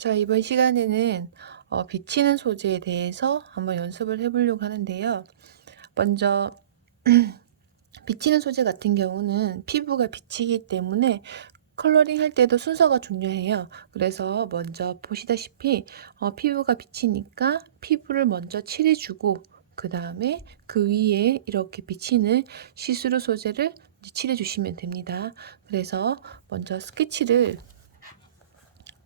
자, 이번 시간에는 비치는 소재에 대해서 한번 연습을 해보려고 하는데요. 먼저 비치는 소재 같은 경우는 피부가 비치기 때문에 컬러링 할 때도 순서가 중요해요. 그래서 먼저 보시다시피 피부가 비치니까 피부를 먼저 칠해주고 그 다음에 그 위에 이렇게 비치는 시스루 소재를 칠해주시면 됩니다. 그래서 먼저 스케치를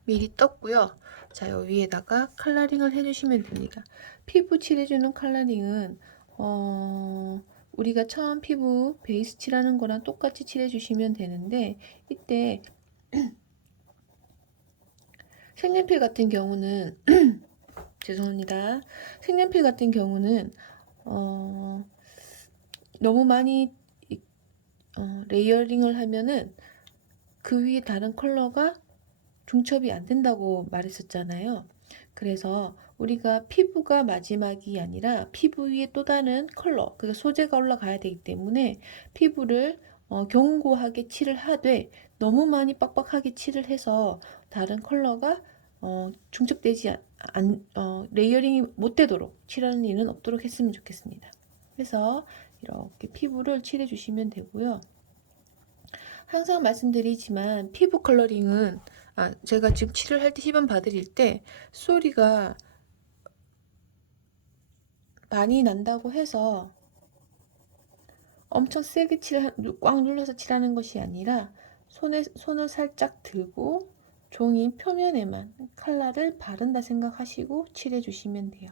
미리 떴고요. 자, 여기 위에다가 컬러링을 해주시면 됩니다. 피부 칠해주는 컬러링은 우리가 처음 피부 베이스 칠하는 거랑 똑같이 칠해주시면 되는데, 이때 색연필 같은 경우는 죄송합니다. 색연필 같은 경우는 너무 많이 레이어링을 하면은 그 위에 다른 컬러가 중첩이 안 된다고 말했었잖아요. 그래서 우리가 피부가 마지막이 아니라 피부 위에 또 다른 컬러, 그 소재가 올라가야 되기 때문에 피부를 견고하게 칠을 하되 너무 많이 빡빡하게 칠을 해서 다른 컬러가 중첩되지 레이어링이 못 되도록 칠하는 일은 없도록 했으면 좋겠습니다. 그래서 이렇게 피부를 칠해 주시면 되고요. 항상 말씀드리지만 피부 컬러링은 제가 지금 칠을 할 때 시범 봐드릴 때 소리가 많이 난다고 해서 엄청 세게 꽉 눌러서 칠하는 것이 아니라 손을 살짝 들고 종이 표면에만 컬러를 바른다 생각하시고 칠해 주시면 돼요.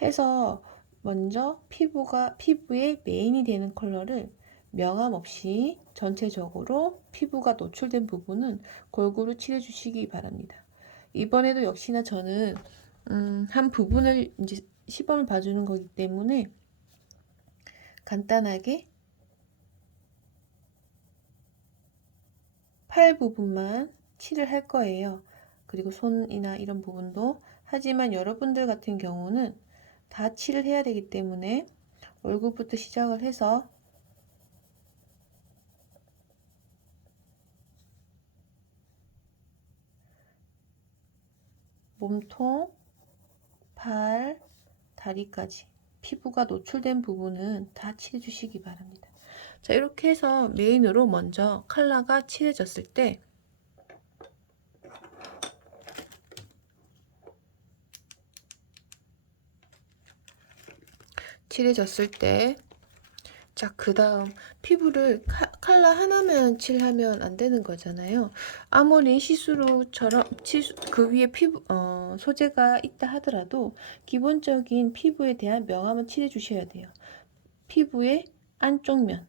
해서 먼저 피부의 메인이 되는 컬러를 명암 없이 전체적으로 피부가 노출된 부분은 골고루 칠해 주시기 바랍니다. 이번에도 역시나 저는 한 부분을 이제 시범을 봐주는 거기 때문에 간단하게 팔 부분만 칠을 할 거예요. 그리고 손이나 이런 부분도. 하지만 여러분들 같은 경우는 다 칠을 해야 되기 때문에 얼굴부터 시작을 해서 몸통, 발, 다리까지 피부가 노출된 부분은 다 칠해 주시기 바랍니다. 자, 이렇게 해서 메인으로 먼저 컬러가 칠해졌을 때 자, 그 다음 피부를 컬러 하나만 칠하면 안 되는 거잖아요. 아무리 시스루처럼 그 위에 소재가 있다 하더라도 기본적인 피부에 대한 명암은 칠해 주셔야 돼요. 피부의 안쪽 면,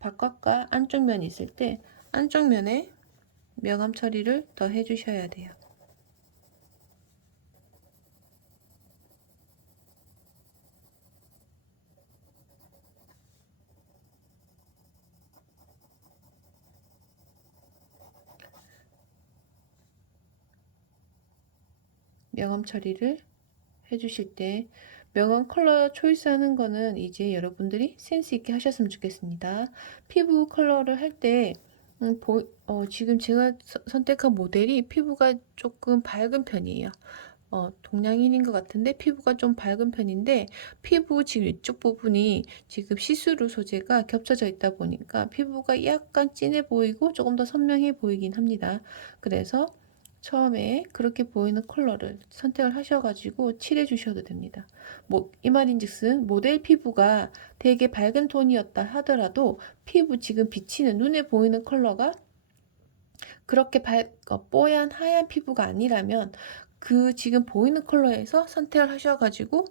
바깥과 안쪽 면이 있을 때 안쪽 면에 명암 처리를 더 해주셔야 돼요. 명암 처리를 해주실 때 명암 컬러 초이스하는 거는 이제 여러분들이 센스 있게 하셨으면 좋겠습니다. 피부 컬러를 할 때 지금 제가 선택한 모델이 피부가 조금 밝은 편이에요. 동양인인 것 같은데 피부가 좀 밝은 편인데 피부 지금 이쪽 부분이 지금 시스루 소재가 겹쳐져 있다 보니까 피부가 약간 진해 보이고 조금 더 선명해 보이긴 합니다. 그래서 처음에 그렇게 보이는 컬러를 선택을 하셔가지고 칠해 주셔도 됩니다. 이 말인즉슨 모델 피부가 되게 밝은 톤이었다 하더라도 피부 지금 비치는 눈에 보이는 컬러가 그렇게 뽀얀 하얀 피부가 아니라면 그 지금 보이는 컬러에서 선택을 하셔가지고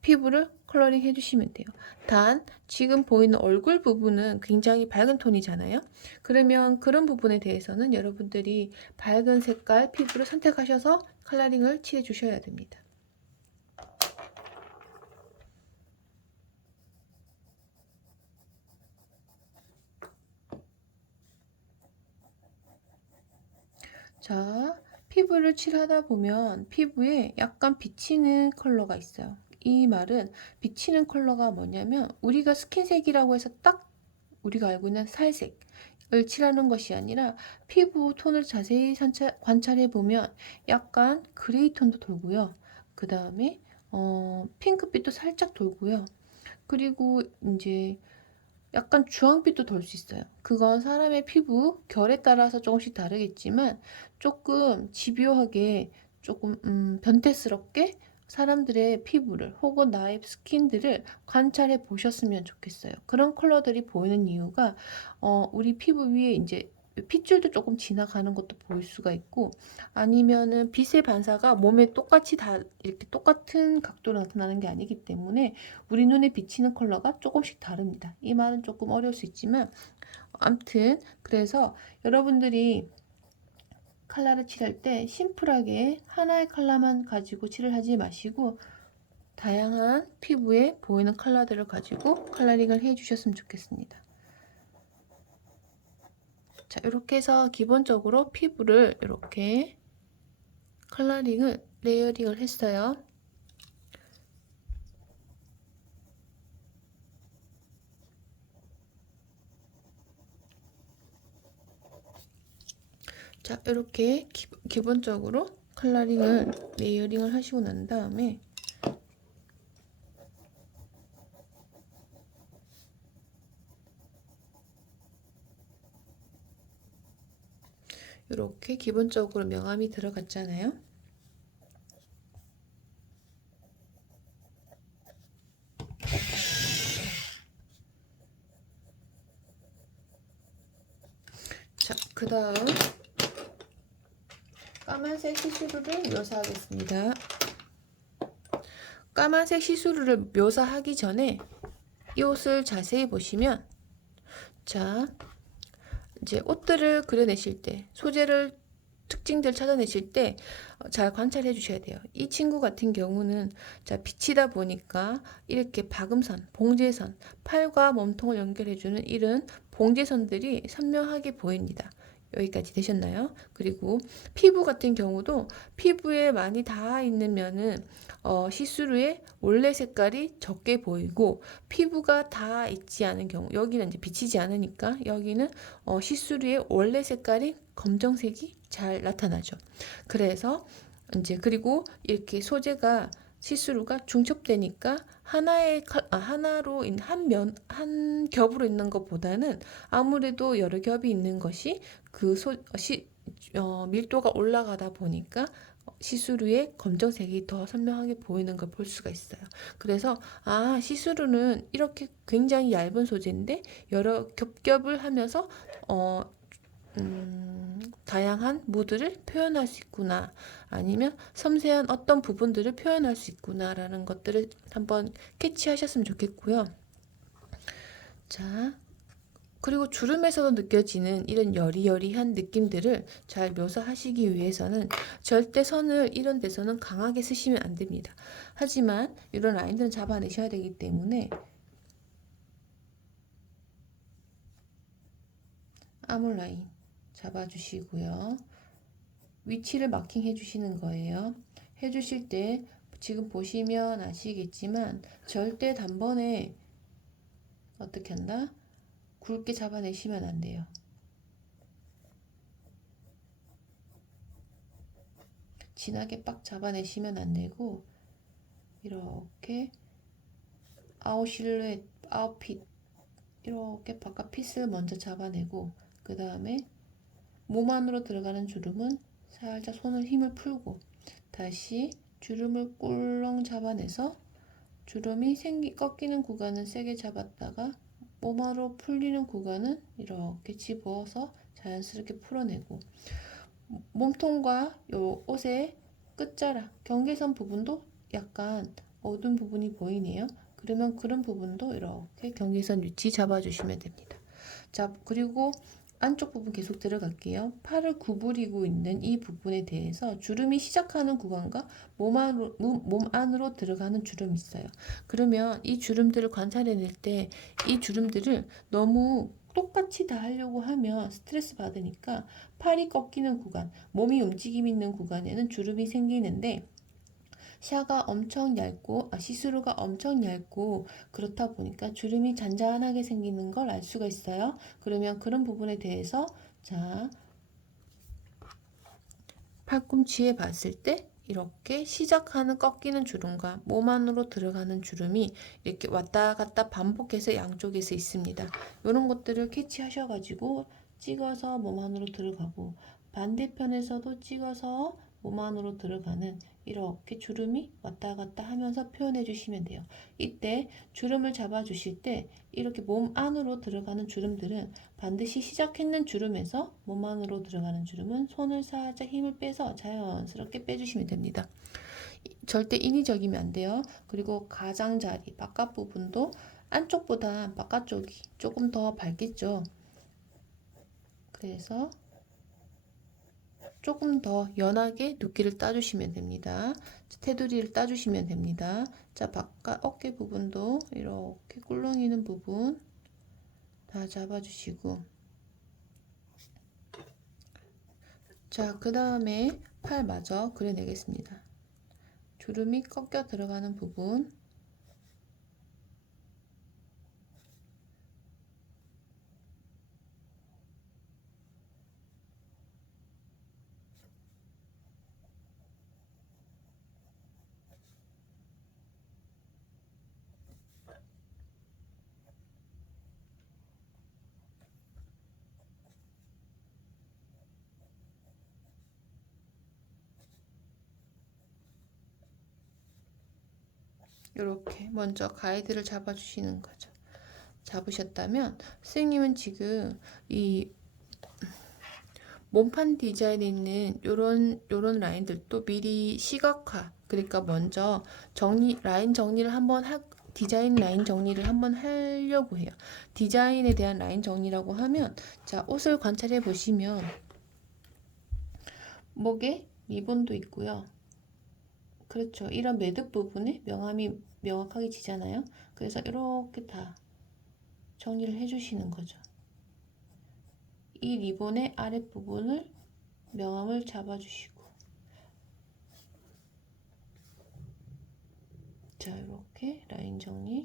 피부를 컬러링 해주시면 돼요. 단 지금 보이는 얼굴 부분은 굉장히 밝은 톤이잖아요. 그러면 그런 부분에 대해서는 여러분들이 밝은 색깔 피부를 선택하셔서 컬러링을 칠해 주셔야 됩니다. 자, 피부를 칠하다 보면 피부에 약간 비치는 컬러가 있어요. 이 말은 비치는 컬러가 뭐냐면 우리가 스킨색이라고 해서 딱 우리가 알고 있는 살색, 칠하는 것이 아니라 피부 톤을 자세히 관찰해 보면 약간 그레이 톤도 돌고요. 그 다음에 핑크빛도 살짝 돌고요. 그리고 이제 약간 주황빛도 돌 수 있어요. 그건 사람의 피부 결에 따라서 조금씩 다르겠지만 조금 집요하게 조금 변태스럽게 사람들의 피부를 혹은 나의 스킨들을 관찰해 보셨으면 좋겠어요. 그런 컬러들이 보이는 이유가 우리 피부 위에 이제 핏줄도 조금 지나가는 것도 보일 수가 있고, 아니면은 빛의 반사가 몸에 똑같이 다 이렇게 똑같은 각도로 나타나는 게 아니기 때문에 우리 눈에 비치는 컬러가 조금씩 다릅니다. 이 말은 조금 어려울 수 있지만 암튼 그래서 여러분들이 컬러를 칠할 때 심플하게 하나의 컬러만 가지고 칠을 하지 마시고 다양한 피부에 보이는 컬러들을 가지고 컬러링을 해 주셨으면 좋겠습니다. 자, 이렇게 해서 기본적으로 피부를 이렇게 컬러링을 레이어링을 했어요. 자, 이렇게 기본적으로 컬러링을 레이어링을 하시고 난 다음에 이렇게 기본적으로 명암이 들어갔잖아요. 자, 그 다음 까만색 시스루를 묘사하겠습니다. 까만색 시스루를 묘사하기 전에 이 옷을 자세히 보시면, 자, 이제 옷들을 그려내실 때 소재를 특징들 찾아내실 때 잘 관찰해 주셔야 돼요. 이 친구 같은 경우는 자, 빛이다 보니까 이렇게 박음선, 봉제선, 팔과 몸통을 연결해 주는 이런 봉제선들이 선명하게 보입니다. 여기까지 되셨나요? 그리고 피부 같은 경우도 피부에 많이 닿아 있는 면은 시스루의 원래 색깔이 적게 보이고, 피부가 닿아 있지 않은 경우, 여기는 이제 비치지 않으니까 여기는 시스루의 원래 색깔이 검정색이 잘 나타나죠. 그래서 이제 그리고 이렇게 소재가 시스루가 중첩되니까 하나로 한 겹으로 있는 것보다는 아무래도 여러 겹이 있는 것이 밀도가 올라가다 보니까 시스루의 검정색이 더 선명하게 보이는 걸 볼 수가 있어요. 그래서 시스루는 이렇게 굉장히 얇은 소재인데 여러 겹겹을 하면서 다양한 무드를 표현할 수 있구나, 아니면 섬세한 어떤 부분들을 표현할 수 있구나 라는 것들을 한번 캐치하셨으면 좋겠고요. 자, 그리고 주름에서도 느껴지는 이런 여리여리한 느낌들을 잘 묘사하시기 위해서는 절대 선을 이런 데서는 강하게 쓰시면 안 됩니다. 하지만 이런 라인들은 잡아내셔야 되기 때문에 아몰 라인 잡아주시고요. 위치를 마킹해 주시는 거예요. 해주실 때 지금 보시면 아시겠지만 절대 단번에 어떻게 한다? 굵게 잡아내시면 안 돼요. 진하게 빡 잡아내시면 안 되고, 이렇게 아웃 실루엣, 아웃핏, 이렇게 바깥 핏을 먼저 잡아내고, 그 다음에 몸 안으로 들어가는 주름은 살짝 손을 힘을 풀고 다시 주름을 꿀렁 잡아내서 주름이 꺾이는 구간은 세게 잡았다가 몸 안으로 풀리는 구간은 이렇게 집어서 자연스럽게 풀어내고, 몸통과 요 옷의 끝자락 경계선 부분도 약간 어두운 부분이 보이네요. 그러면 그런 부분도 이렇게 경계선 위치 잡아주시면 됩니다. 자, 그리고 안쪽 부분 계속 들어갈게요. 팔을 구부리고 있는 이 부분에 대해서 주름이 시작하는 구간과 몸 안으로 들어가는 주름이 있어요. 그러면 이 주름들을 관찰해낼 때 이 주름들을 너무 똑같이 다 하려고 하면 스트레스 받으니까 팔이 꺾이는 구간, 몸이 움직임 있는 구간에는 주름이 생기는데, 샤가 엄청 얇고 시스루가 엄청 얇고 그렇다 보니까 주름이 잔잔하게 생기는 걸 알 수가 있어요. 그러면 그런 부분에 대해서 자, 팔꿈치에 봤을 때 이렇게 시작하는 꺾이는 주름과 몸 안으로 들어가는 주름이 이렇게 왔다 갔다 반복해서 양쪽에서 있습니다. 이런 것들을 캐치하셔가지고 찍어서 몸 안으로 들어가고 반대편에서도 찍어서 몸 안으로 들어가는 이렇게 주름이 왔다 갔다 하면서 표현해 주시면 돼요. 이때 주름을 잡아 주실 때 이렇게 몸 안으로 들어가는 주름들은 반드시 시작했는 주름에서 몸 안으로 들어가는 주름은 손을 살짝 힘을 빼서 자연스럽게 빼주시면 됩니다. 절대 인위적이면 안 돼요. 그리고 가장자리 바깥 부분도 안쪽보다 바깥쪽이 조금 더 밝겠죠. 그래서 조금 더 연하게 두께를 따주시면 됩니다. 테두리를 따주시면 됩니다. 자, 바깥 어깨 부분도 이렇게 꿀렁이는 부분 다 잡아주시고, 자, 그 다음에 팔 마저 그려내겠습니다. 주름이 꺾여 들어가는 부분, 이렇게 먼저 가이드를 잡아주시는 거죠. 잡으셨다면 선생님은 지금 이 몸판 디자인에 있는 요런 라인들도 미리 시각화, 그러니까 먼저 라인 정리를 한번 디자인 라인 정리를 한번 하려고 해요. 디자인에 대한 라인 정리라고 하면, 자, 옷을 관찰해 보시면 목에 리본도 있고요. 그렇죠. 이런 매듭 부분에 명암이 명확하게 지잖아요. 그래서 이렇게 다 정리를 해주시는 거죠. 이 리본의 아랫부분을 명암을 잡아주시고, 자, 이렇게 라인 정리.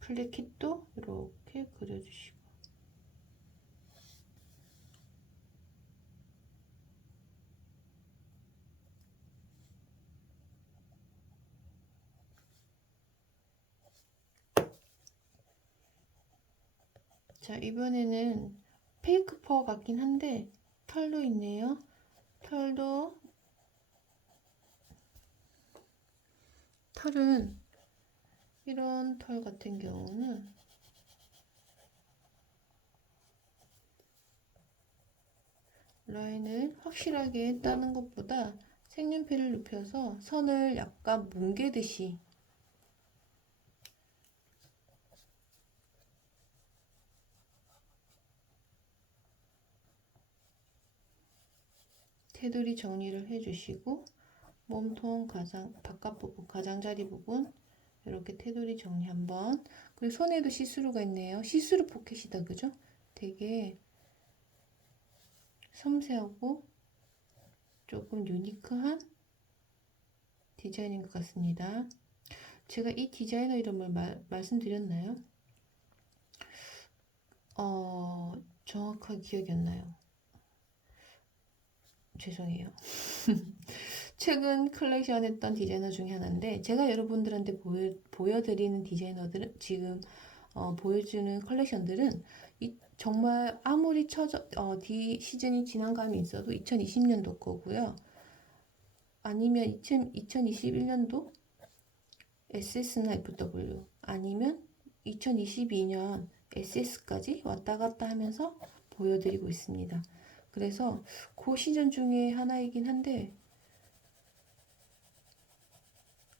플리킷도 이렇게 그려주시고, 자, 이번에는 페이크 퍼 같긴 한데 털도 있네요. 털은 이런 털 같은 경우는 라인을 확실하게 따는 것보다 색연필을 눕혀서 선을 약간 뭉개듯이 테두리 정리를 해주시고, 몸통 바깥 부분, 가장자리 부분 이렇게 테두리 정리 한번. 그리고 손에도 시스루가 있네요. 시스루 포켓이다, 그죠? 되게 섬세하고 조금 유니크한 디자인인 것 같습니다. 제가 이 디자이너 이름을 말씀드렸나요? 정확하게 기억이 안 나요. 죄송해요. 최근 컬렉션 했던 디자이너 중에 하나인데, 제가 여러분들한테 보여드리는 디자이너들은 지금 보여주는 컬렉션들은 정말 아무리 시즌이 지난 감이 있어도 2020년도 거고요. 아니면 2021년도 SS나 FW 아니면 2022년 SS까지 왔다 갔다 하면서 보여드리고 있습니다. 그래서 그 시즌 중에 하나이긴 한데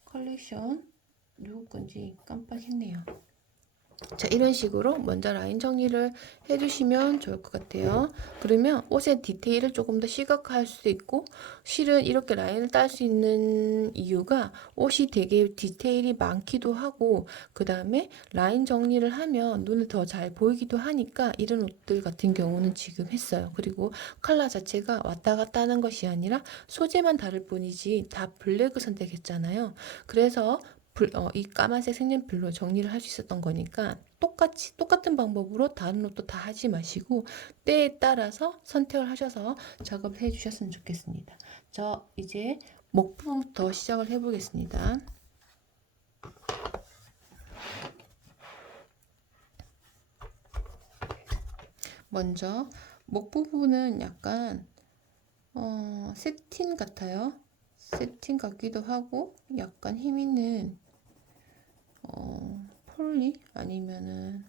컬렉션 누구 건지 깜빡했네요. 자, 이런 식으로 먼저 라인 정리를 해주시면 좋을 것 같아요. 그러면 옷의 디테일을 조금 더 시각화할 수도 있고, 실은 이렇게 라인을 딸 수 있는 이유가 옷이 되게 디테일이 많기도 하고, 그 다음에 라인 정리를 하면 눈에 더 잘 보이기도 하니까 이런 옷들 같은 경우는 지금 했어요. 그리고 컬러 자체가 왔다 갔다 하는 것이 아니라 소재만 다를 뿐이지 다 블랙을 선택했잖아요. 그래서 이 까만색 색연필로 정리를 할 수 있었던 거니까 똑같은 방법으로 다른 옷도 다 하지 마시고 때에 따라서 선택을 하셔서 작업을 해 주셨으면 좋겠습니다. 저 이제 목 부분부터 시작을 해 보겠습니다. 먼저 목 부분은 약간 세틴 같아요. 세틴 같기도 하고 약간 힘 있는 폴리 아니면은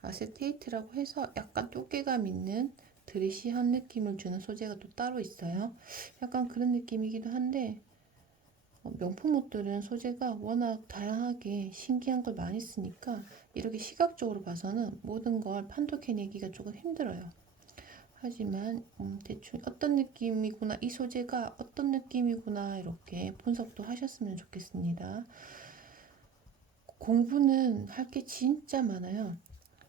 아세테이트라고 해서 약간 두께감 있는 드레시한 느낌을 주는 소재가 또 따로 있어요. 약간 그런 느낌이기도 한데 명품 옷들은 소재가 워낙 다양하게 신기한 걸 많이 쓰니까 이렇게 시각적으로 봐서는 모든 걸 판독해내기가 조금 힘들어요. 하지만 대충 어떤 느낌이구나, 이 소재가 어떤 느낌이구나 이렇게 분석도 하셨으면 좋겠습니다. 공부는 할 게 진짜 많아요.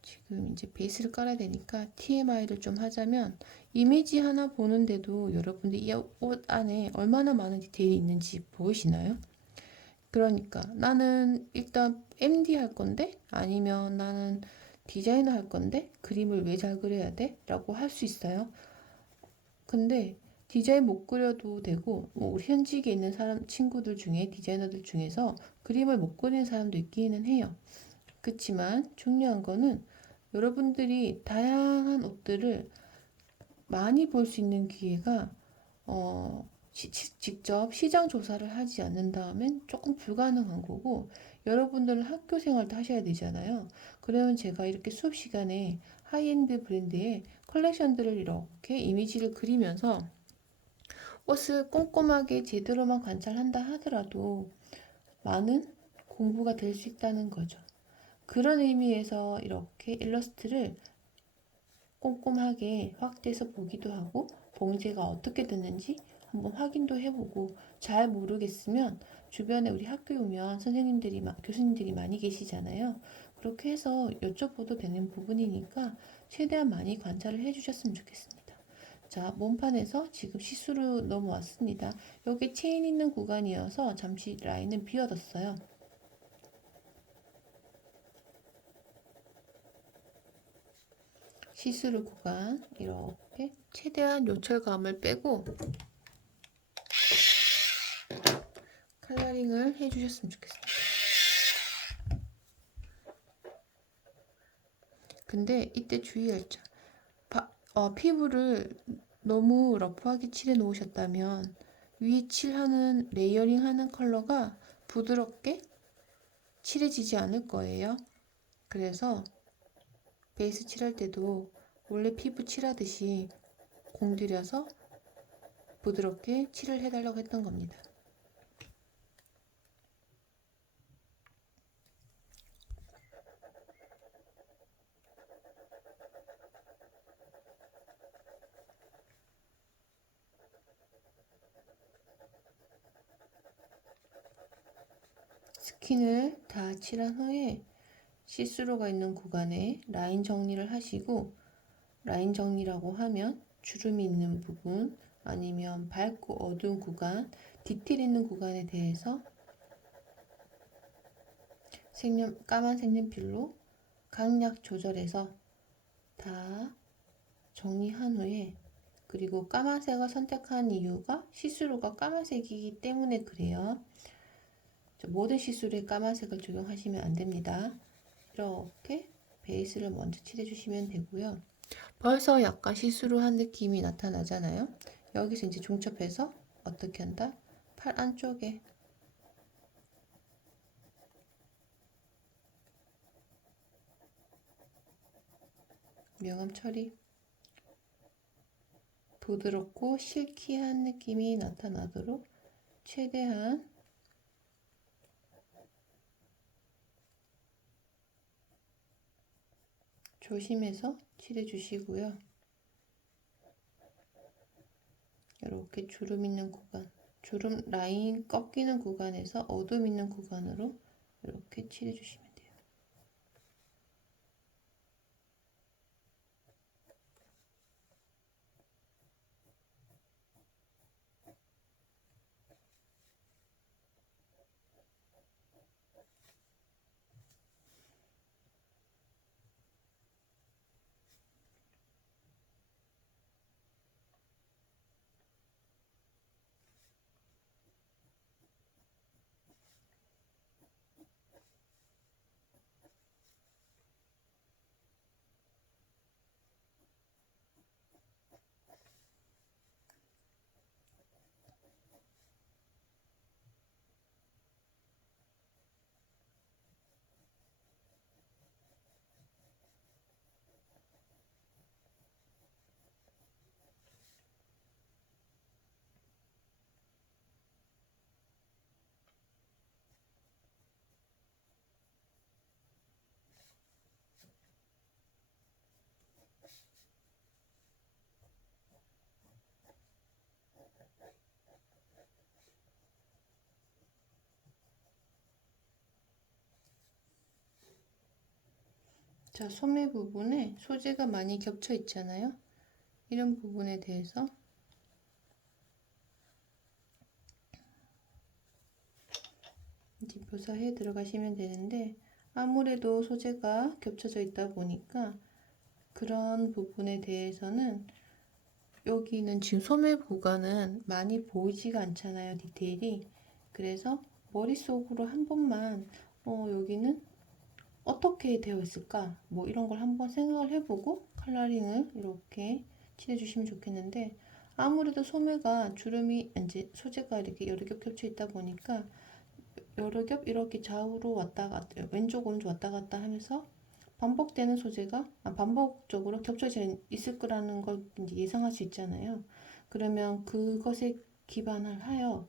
지금 이제 베이스를 깔아야 되니까 TMI를 좀 하자면 이미지 하나 보는데도 여러분들 이 옷 안에 얼마나 많은 디테일이 있는지 보이시나요? 그러니까 나는 일단 MD 할 건데 아니면 나는 디자이너 할 건데 그림을 왜 잘 그려야 돼? 라고 할 수 있어요. 근데 디자인 못 그려도 되고 뭐 우리 현직에 있는 사람 친구들 중에 디자이너들 중에서 그림을 못 그리는 사람도 있기는 해요. 그렇지만 중요한 거는 여러분들이 다양한 옷들을 많이 볼 수 있는 기회가 직접 시장 조사를 하지 않는다면 조금 불가능한 거고 여러분들은 학교 생활도 하셔야 되잖아요. 그러면 제가 이렇게 수업 시간에 하이엔드 브랜드의 컬렉션들을 이렇게 이미지를 그리면서 옷을 꼼꼼하게 제대로만 관찰한다 하더라도 많은 공부가 될 수 있다는 거죠. 그런 의미에서 이렇게 일러스트를 꼼꼼하게 확대해서 보기도 하고 봉제가 어떻게 됐는지 한번 확인도 해보고 잘 모르겠으면 주변에 우리 학교에 오면 선생님들이 교수님들이 많이 계시잖아요. 그렇게 해서 여쭤봐도 되는 부분이니까 최대한 많이 관찰을 해주셨으면 좋겠습니다. 자, 몸판에서 지금 시스루 넘어왔습니다. 여기 체인 있는 구간이어서 잠시 라인은 비워뒀어요. 시스루 구간 이렇게 최대한 요철감을 빼고 컬러링을 해주셨으면 좋겠습니다. 근데 이때 주의할 점. 피부를 너무 러프하게 칠해 놓으셨다면 위에 칠하는 레이어링 하는 컬러가 부드럽게 칠해지지 않을 거예요. 그래서 베이스 칠할 때도 원래 피부 칠하듯이 공들여서 부드럽게 칠을 해달라고 했던 겁니다. 스킨을 다 칠한 후에 시스루가 있는 구간에 라인 정리를 하시고 라인 정리라고 하면 주름이 있는 부분 아니면 밝고 어두운 구간, 디테일 있는 구간에 대해서 까만 색연필로 강약 조절해서 다 정리한 후에 그리고 까만색을 선택한 이유가 시스루가 까만색이기 때문에 그래요. 모든 시스루에 까만색을 적용하시면 안 됩니다. 이렇게 베이스를 먼저 칠해주시면 되고요. 벌써 약간 시스루한 느낌이 나타나잖아요. 여기서 이제 중첩해서 어떻게 한다? 팔 안쪽에 명암 처리 부드럽고 실키한 느낌이 나타나도록 최대한 조심해서 칠해 주시고요. 이렇게 주름 있는 구간, 주름 라인 꺾이는 구간에서 어둠 있는 구간으로 이렇게 칠해 주시면 돼요. 자, 소매 부분에 소재가 많이 겹쳐 있잖아요. 이런 부분에 대해서 이제 묘사해 들어가시면 되는데, 아무래도 소재가 겹쳐져 있다 보니까 그런 부분에 대해서는 여기는 지금 소매 구간은 많이 보이지가 않잖아요, 디테일이. 그래서 머릿속으로 한 번만 여기는 어떻게 되어 있을까? 뭐 이런 걸 한번 생각을 해보고 컬러링을 이렇게 칠해주시면 좋겠는데, 아무래도 소매가 주름이 이제 소재가 이렇게 여러 겹 겹쳐 있다 보니까 여러 겹 이렇게 좌우로 왔다 갔다, 왼쪽 오른쪽 왔다 갔다 하면서 반복되는 소재가 반복적으로 겹쳐져 있을 거라는 걸 이제 예상할 수 있잖아요. 그러면 그것에 기반을 하여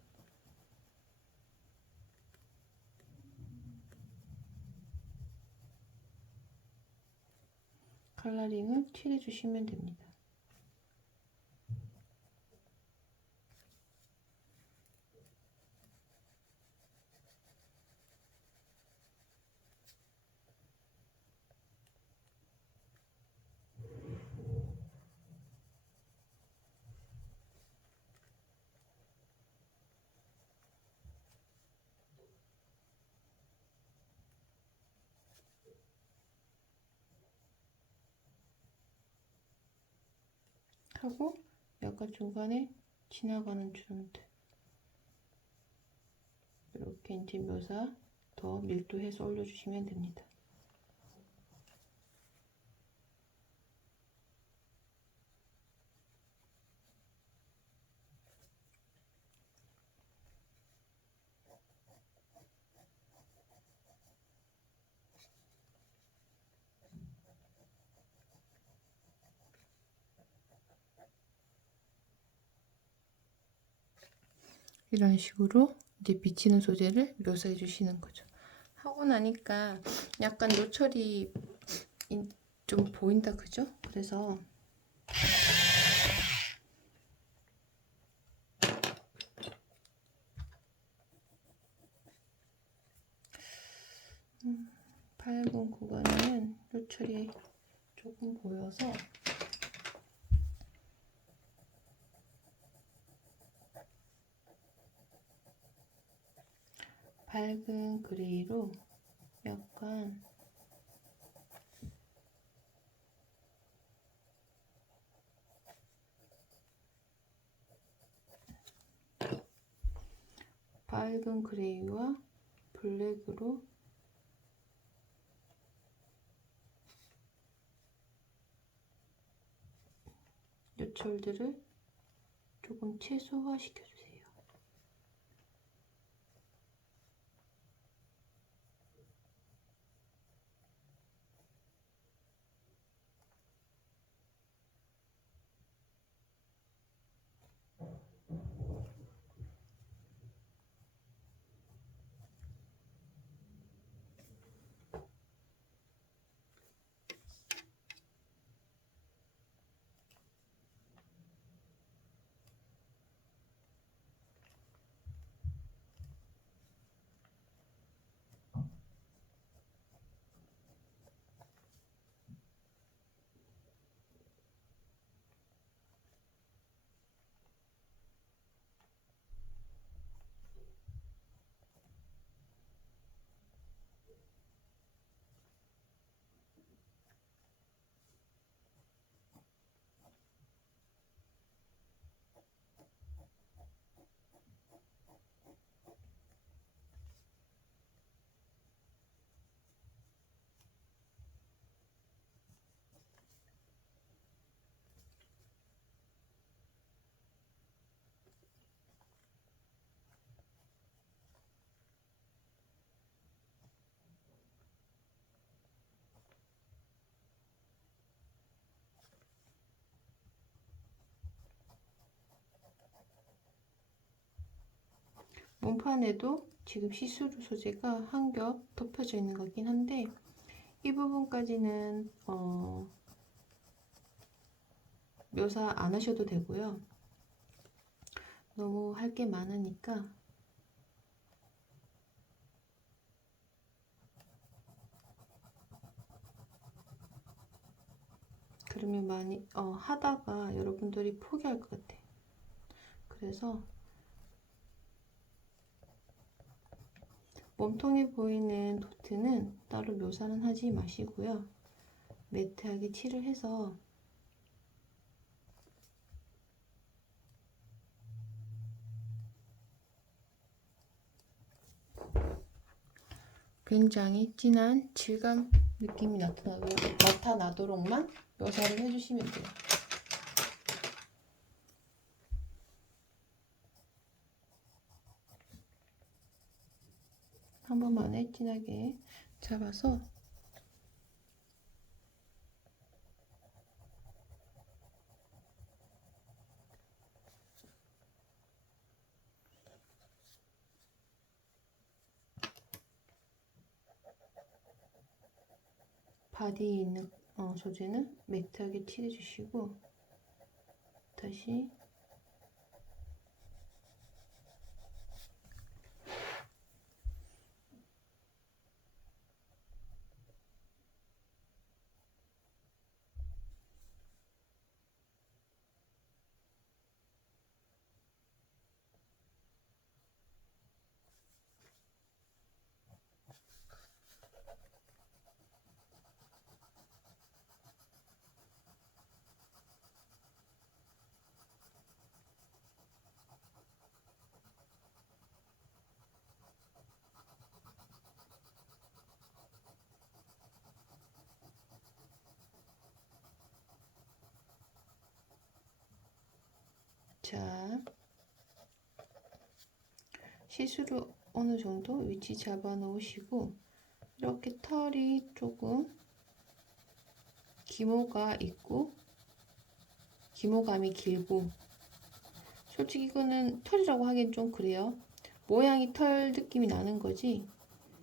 컬러링을 칠해 주시면 됩니다. 하고 약간 중간에 지나가는 주름들 이렇게 이제 묘사 더 밀도해서 올려주시면 됩니다. 이런 식으로 이제 비치는 소재를 묘사해 주시는 거죠. 하고 나니까 약간 요철이 좀 보인다, 그죠? 그래서 밝은 구간에는 요철이 조금 보여서 밝은 그레이로 약간 밝은 그레이와 블랙으로 요철들을 조금 최소화 시켜주세요. 몸판에도 지금 시스루 소재가 한 겹 덮여져 있는 거긴 한데 이 부분까지는 묘사 안 하셔도 되고요. 너무 할 게 많으니까 그러면 많이 하다가 여러분들이 포기할 것 같아. 그래서 몸통에 보이는 도트는 따로 묘사는 하지 마시고요. 매트하게 칠을 해서 굉장히 진한 질감 느낌이 나타나도록만 묘사를 해주시면 돼요. 한 번만에 진하게 잡아서 바디에 있는 소재는 매트하게 칠해주시고 다시 자 시스루 어느 정도 위치 잡아 놓으시고 이렇게 털이 조금 기모가 있고 기모감이 길고 솔직히 이거는 털이라고 하기엔 좀 그래요. 모양이 털 느낌이 나는 거지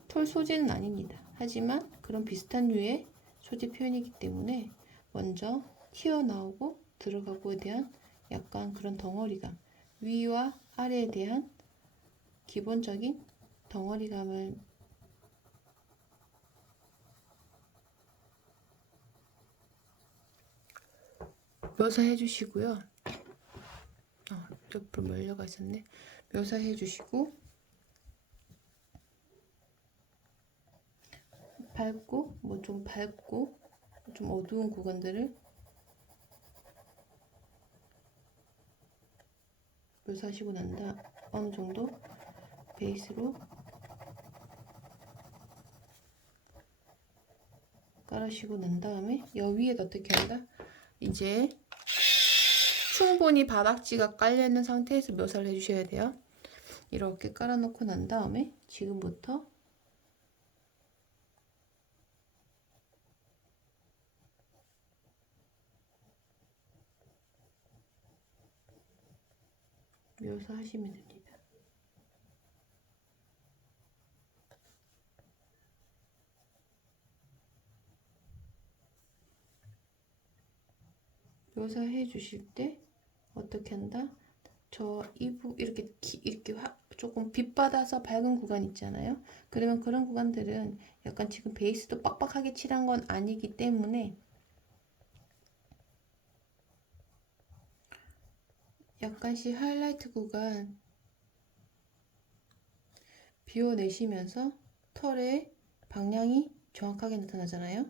털 소재는 아닙니다. 하지만 그런 비슷한 류의 소재 표현이기 때문에 먼저 튀어나오고 들어가고에 대한 약간 그런 덩어리감, 위와 아래에 대한 기본적인 덩어리감을 묘사해 주시고요. 옆으로 멀려가 있었네. 묘사해 주시고 밝고 좀 밝고 좀 어두운 구간들을 묘사하시고 난다 어느 정도 베이스로 깔으시고 난 다음에 여위에 어떻게 한다? 이제 충분히 바닥지가 깔려있는 상태에서 묘사를 해주셔야 돼요. 이렇게 깔아놓고 난 다음에 지금부터 묘사하시면 됩니다. 묘사해 주실 때 어떻게 한다? 이렇게 조금 빛받아서 밝은 구간 있잖아요. 그러면 그런 구간들은 약간 지금 베이스도 빡빡하게 칠한 건 아니기 때문에 약간씩 하이라이트 구간 비워내시면서 털의 방향이 정확하게 나타나잖아요.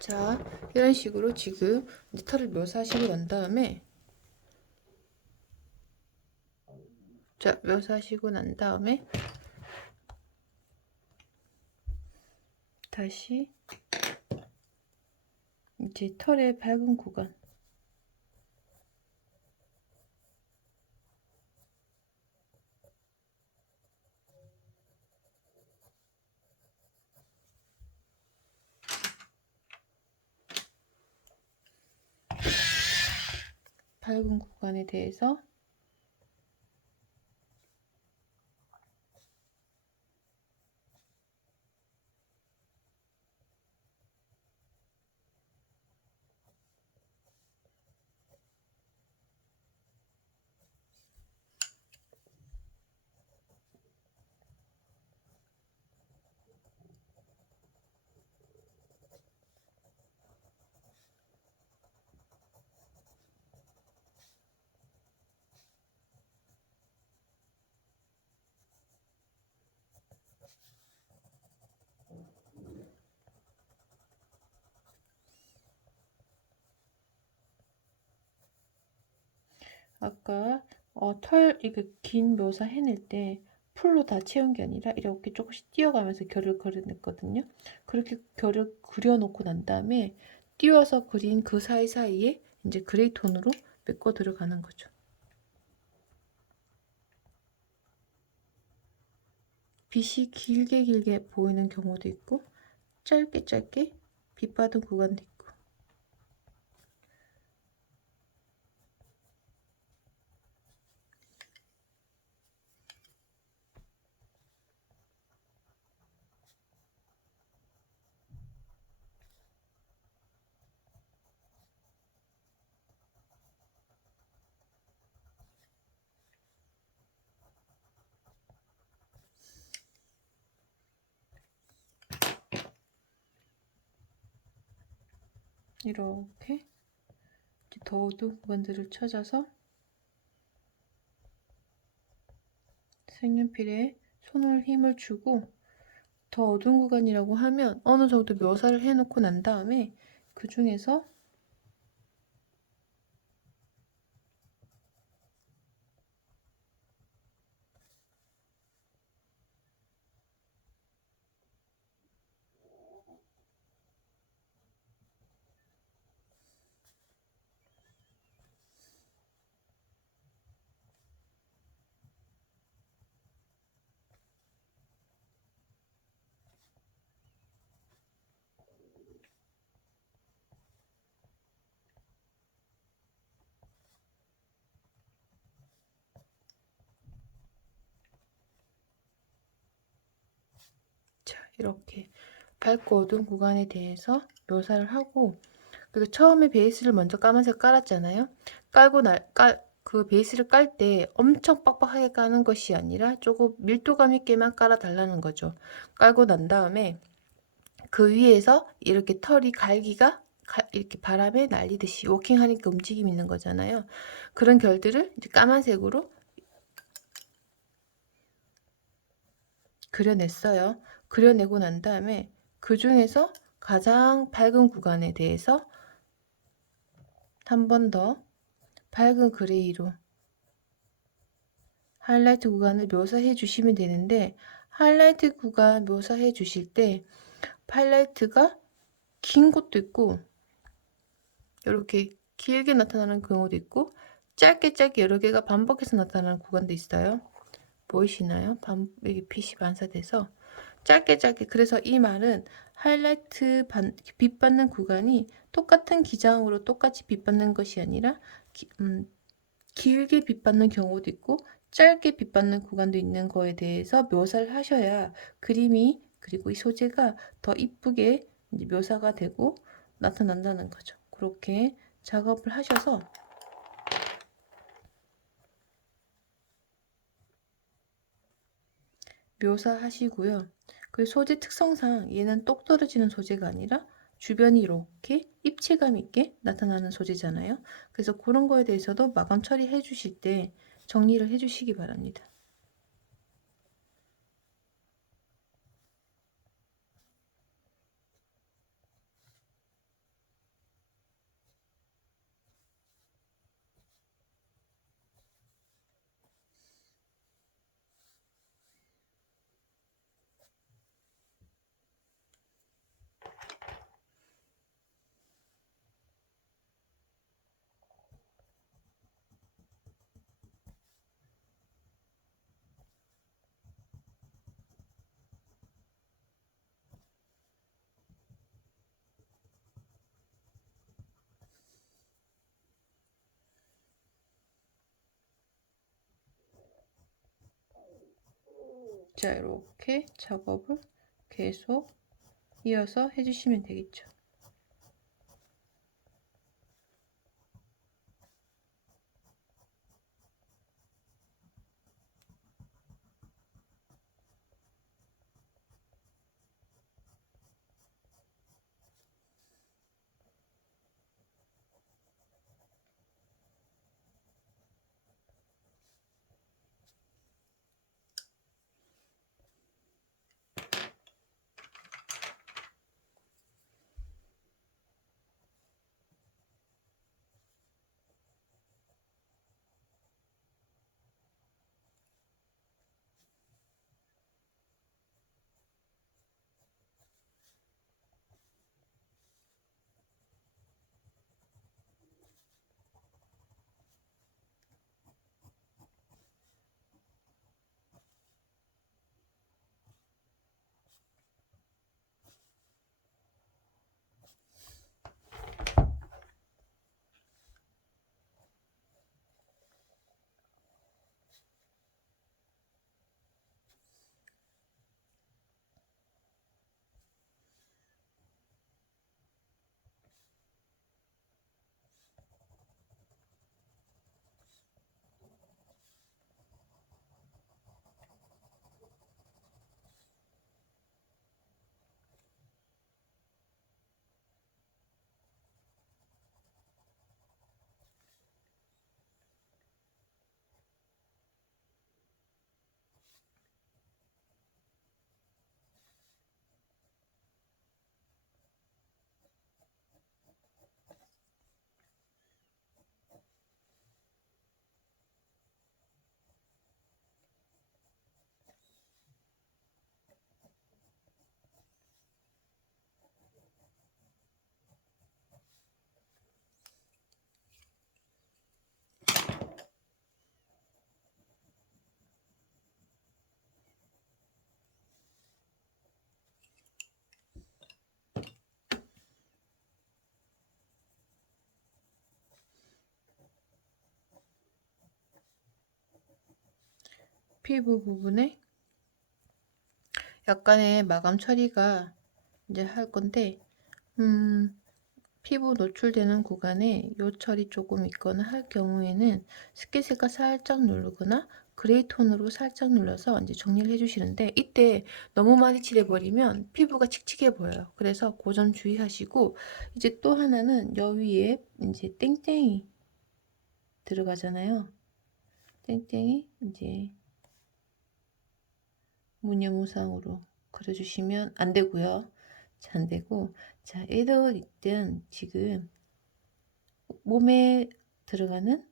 자, 이런 식으로 지금 이제 털을 묘사하시고 난 다음에 다시 이제 털의 밝은 구간 밝은 구간에 대해서 아까 털 이렇게 긴 묘사 해낼 때 풀로 다 채운 게 아니라 이렇게 조금씩 띄어가면서 결을 그려냈거든요. 그렇게 결을 그려놓고 난 다음에 띄워서 그린 그 사이사이에 이제 그레이 톤으로 메꿔 들어가는 거죠. 빛이 길게 길게 보이는 경우도 있고 짧게 짧게 빛 받은 구간도 있고. 이렇게 더 어두운 구간들을 찾아서 색연필에 손을 힘을 주고 더 어두운 구간이라고 하면 어느 정도 묘사를 해놓고 난 다음에 그 중에서 자, 이렇게 밝고 어두운 구간에 대해서 묘사를 하고, 그리고 처음에 베이스를 먼저 까만색 깔았잖아요. 그 베이스를 깔 때 엄청 빡빡하게 까는 것이 아니라 조금 밀도감 있게만 깔아 달라는 거죠. 깔고 난 다음에 그 위에서 이렇게 털이 갈기가 이렇게 바람에 날리듯이 워킹하니까 움직임 있는 거잖아요. 그런 결들을 이제 까만색으로 그려냈어요. 그려내고 난 다음에 그 중에서 가장 밝은 구간에 대해서 한 번 더 밝은 그레이로 하이라이트 구간을 묘사해 주시면 되는데, 하이라이트 구간 묘사해 주실 때 하이라이트가 긴 것도 있고 이렇게 길게 나타나는 경우도 있고 짧게 짧게 여러 개가 반복해서 나타나는 구간도 있어요. 보이시나요? 여기 빛이 반사돼서 짧게 짧게. 그래서 이 말은 하이라이트 빛 받는 구간이 똑같은 기장으로 똑같이 빛 받는 것이 아니라 길게 빛 받는 경우도 있고 짧게 빛 받는 구간도 있는 거에 대해서 묘사를 하셔야 그림이, 그리고 이 소재가 더 이쁘게 이제 묘사가 되고 나타난다는 거죠. 그렇게 작업을 하셔서 묘사하시고요. 그 소재 특성상 얘는 똑 떨어지는 소재가 아니라 주변이 이렇게 입체감 있게 나타나는 소재잖아요. 그래서 그런 거에 대해서도 마감 처리해 주실 때 정리를 해 주시기 바랍니다. 자, 이렇게 작업을 계속 이어서 해주시면 되겠죠. 피부 부분에 약간의 마감 처리가 이제 할 건데, 피부 노출되는 구간에 요 처리 조금 있거나 할 경우에는 스킨셋과 살짝 누르거나 그레이 톤으로 살짝 눌러서 이제 정리를 해주시는데, 이때 너무 많이 칠해버리면 피부가 칙칙해 보여요. 그래서 그 점 주의하시고, 이제 또 하나는 여 위에 이제 땡땡이 들어가잖아요. 땡땡이 이제 무념무상으로 그려주시면 안 되고요. 자, 안 되고, 자, 얘도 일단 지금 몸에 들어가는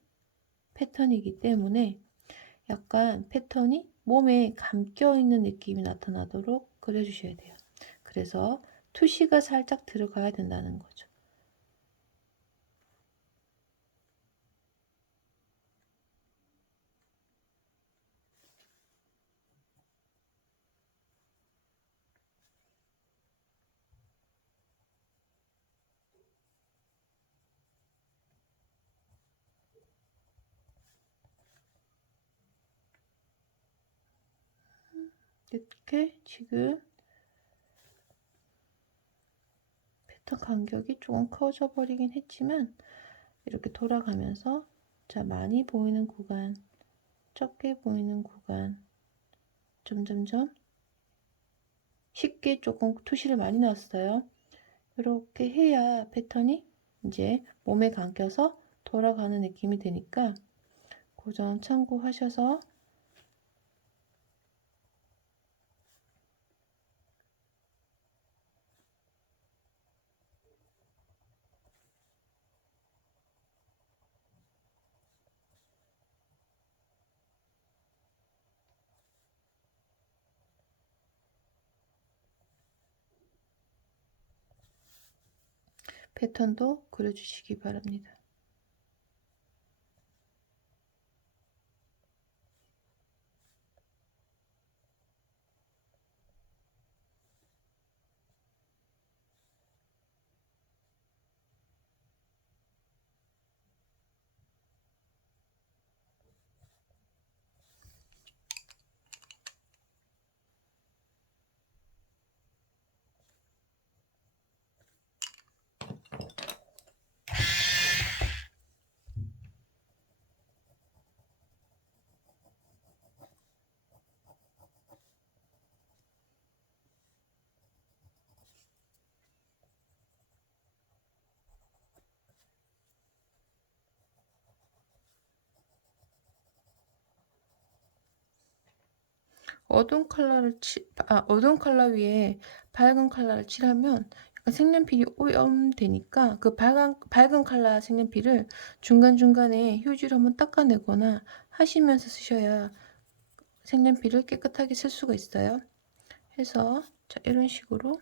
패턴이기 때문에 약간 패턴이 몸에 감겨 있는 느낌이 나타나도록 그려주셔야 돼요. 그래서 투시가 살짝 들어가야 된다는 거죠. 이렇게 지금 패턴 간격이 조금 커져 버리긴 했지만, 이렇게 돌아가면서, 자, 많이 보이는 구간, 적게 보이는 구간, 점점점 쉽게 조금 투시를 많이 넣었어요. 이렇게 해야 패턴이 이제 몸에 감겨서 돌아가는 느낌이 드니까 그 점 참고하셔서 패턴도 그려주시기 바랍니다. 어두운 컬러 위에 밝은 컬러를 칠하면 약간 색연필이 오염되니까 그 밝은 컬러 색연필을 중간중간에 휴지로 한번 닦아내거나 하시면서 쓰셔야 색연필을 깨끗하게 쓸 수가 있어요. 해서 자, 이런 식으로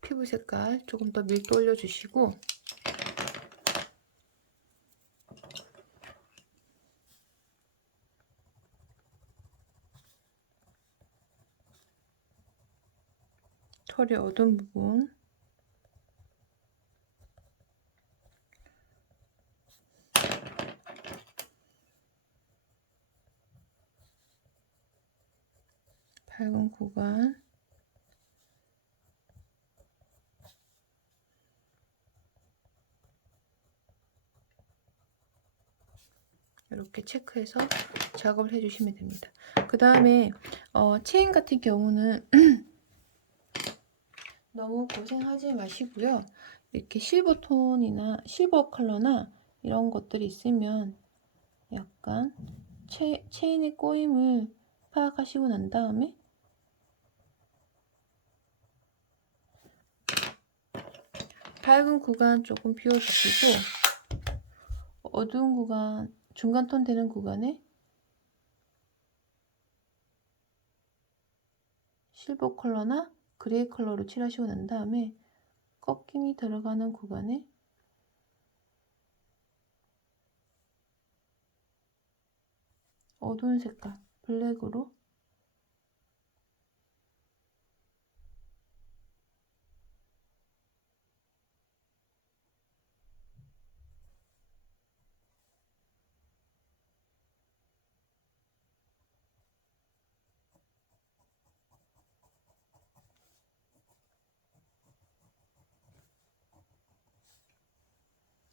피부 색깔 조금 더 밀도 올려주시고 털이 어두운 부분 밝은 구간 이렇게 체크해서 작업을 해주시면 됩니다. 그 다음에 체인 같은 경우는 너무 고생하지 마시고요. 이렇게 실버 톤이나 실버 컬러나 이런 것들이 있으면 약간 체인의 꼬임을 파악하시고 난 다음에 밝은 구간 조금 비워주시고 어두운 구간, 중간 톤 되는 구간에 실버 컬러나 그레이 컬러로 칠하시고 난 다음에 꺾임이 들어가는 구간에 어두운 색깔 블랙으로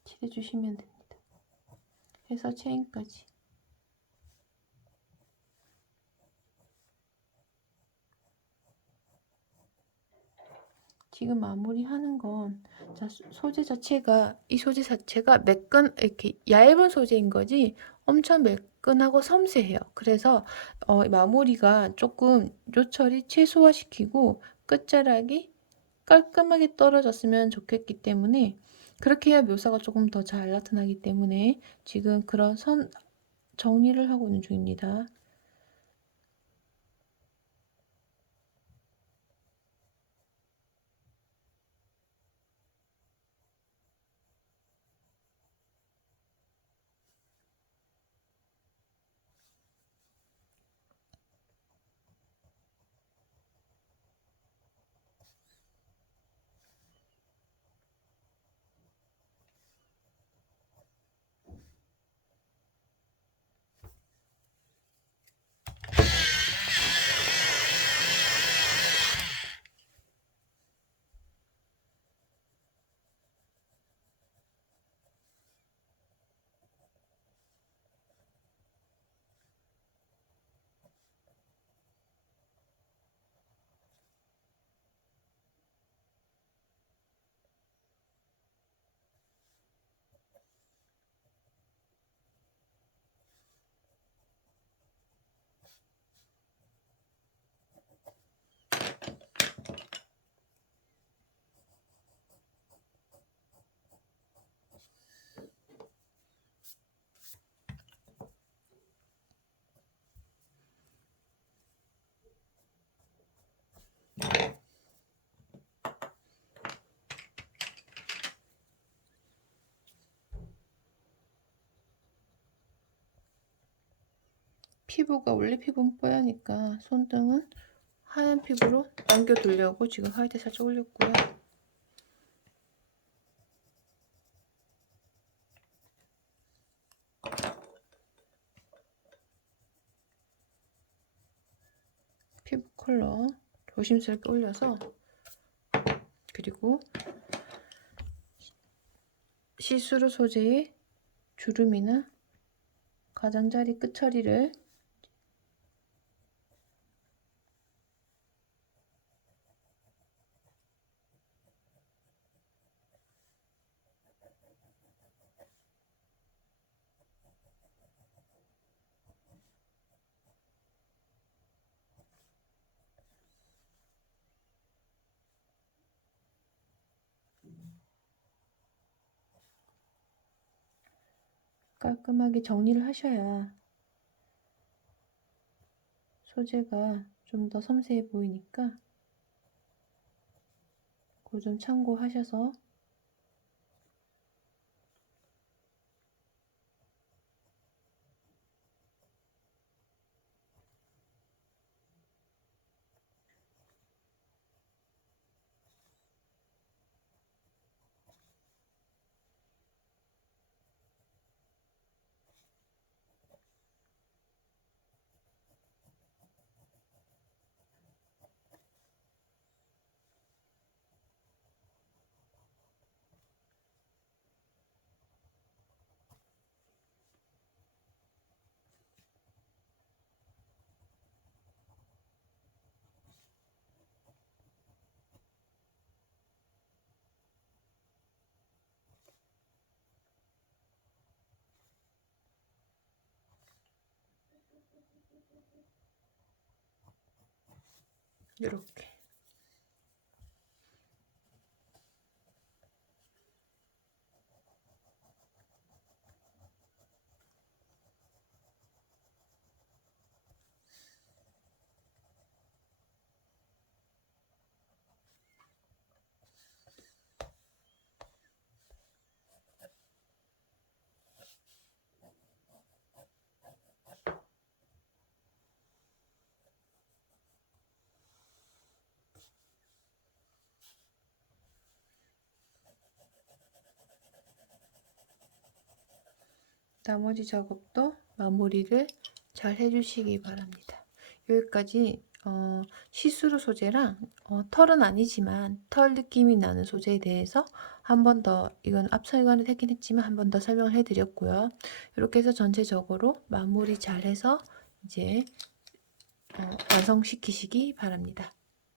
칠해주시면 됩니다. 해서 체인까지 지금 마무리하는 건 자, 이 소재 자체가 이렇게 얇은 소재인 거지 엄청 매끈하고 섬세해요. 그래서 마무리가 조금 요철이 최소화시키고 끝자락이 깔끔하게 떨어졌으면 좋겠기 때문에 그렇게 해야 묘사가 조금 더 잘 나타나기 때문에 지금 그런 선 정리를 하고 있는 중입니다. 피부가 원래 피부는 뽀야니까 손등은 하얀 피부로 넘겨 두려고 지금 화이트 살짝 올렸고요. 피부 컬러 조심스럽게 올려서 그리고 시스루 소재의 주름이나 가장자리 끝처리를 깔끔하게 정리를 하셔야 소재가 좀 더 섬세해 보이니까 그거 좀 참고하셔서 이렇게 나머지 작업도 마무리를 잘 해주시기 바랍니다. 여기까지 시스루 소재랑 털은 아니지만 털 느낌이 나는 소재에 대해서 한 번 더, 이건 앞서 이거는 했긴 했지만 한 번 더 설명을 해드렸고요. 이렇게 해서 전체적으로 마무리 잘 해서 이제 완성시키시기 바랍니다.